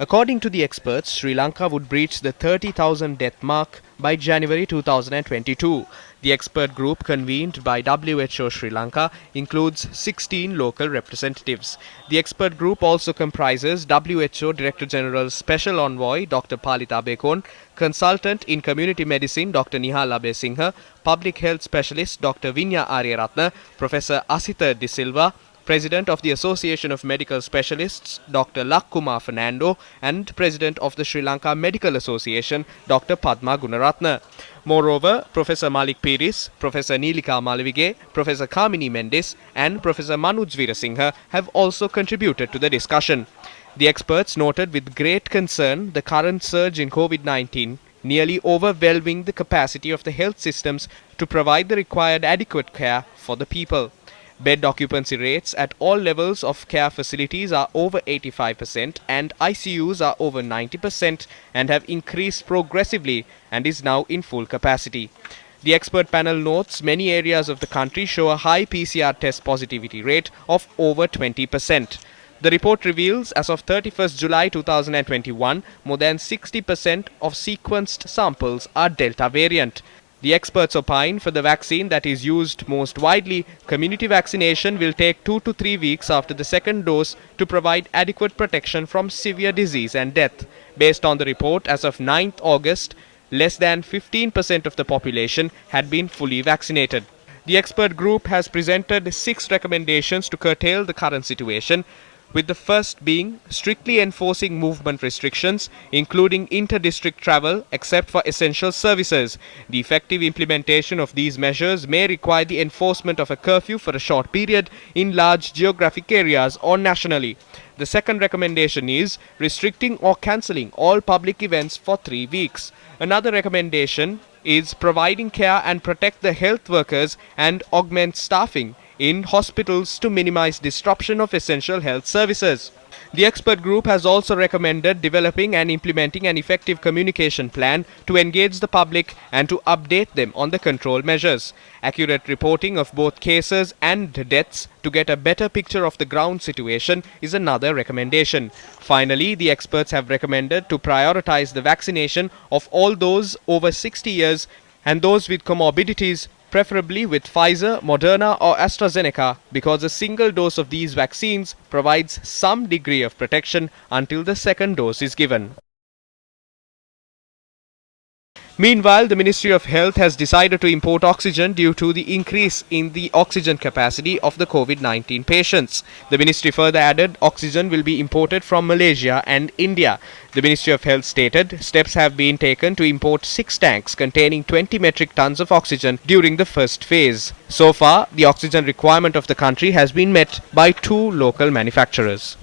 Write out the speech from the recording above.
According to the experts, Sri Lanka would breach the 30,000 death mark by January 2022. The expert group convened by WHO Sri Lanka includes 16 local representatives. The expert group also comprises WHO Director General's Special Envoy Dr. Palita Bekon, Consultant in Community Medicine Dr. Nihala Besingha, Public Health Specialist Dr. Vinya Aryaratna, Professor Asitha De Silva, President of the Association of Medical Specialists, Dr. Lakkumar Fernando, and President of the Sri Lanka Medical Association, Dr. Padma Gunaratna. Moreover, Professor Malik Piris, Professor Neelika Malavige, Professor Kamini Mendis, and Professor Manuj Veerasinghe have also contributed to the discussion. The experts noted with great concern the current surge in COVID-19, nearly overwhelming the capacity of the health systems to provide the required adequate care for the people. Bed occupancy rates at all levels of care facilities are over 85% and ICUs are over 90% and have increased progressively and is now in full capacity. The expert panel notes many areas of the country show a high PCR test positivity rate of over 20%. The report reveals as of 31st July 2021, more than 60% of sequenced samples are Delta variant. The experts opine for the vaccine that is used most widely, community vaccination will take 2 to 3 weeks after the second dose to provide adequate protection from severe disease and death. Based on the report, as of 9th August, less than 15% of the population had been fully vaccinated. The expert group has presented 6 recommendations to curtail the current situation, with the first being strictly enforcing movement restrictions, including inter-district travel except for essential services. The effective implementation of these measures may require the enforcement of a curfew for a short period in large geographic areas or nationally. The second recommendation is restricting or cancelling all public events for 3 weeks. Another recommendation is providing care and protect the health workers and augment staffing in hospitals to minimize disruption of essential health services. The expert group has also recommended developing and implementing an effective communication plan to engage the public and to update them on the control measures. Accurate reporting of both cases and deaths to get a better picture of the ground situation is another recommendation. Finally, the experts have recommended to prioritize the vaccination of all those over 60 years and those with comorbidities, preferably with Pfizer, Moderna or AstraZeneca, because a single dose of these vaccines provides some degree of protection until the second dose is given. Meanwhile, the Ministry of Health has decided to import oxygen due to the increase in the oxygen capacity of the COVID-19 patients. The ministry further added oxygen will be imported from Malaysia and India. The Ministry of Health stated steps have been taken to import 6 tanks containing 20 metric tons of oxygen during the first phase. So far, the oxygen requirement of the country has been met by 2 local manufacturers.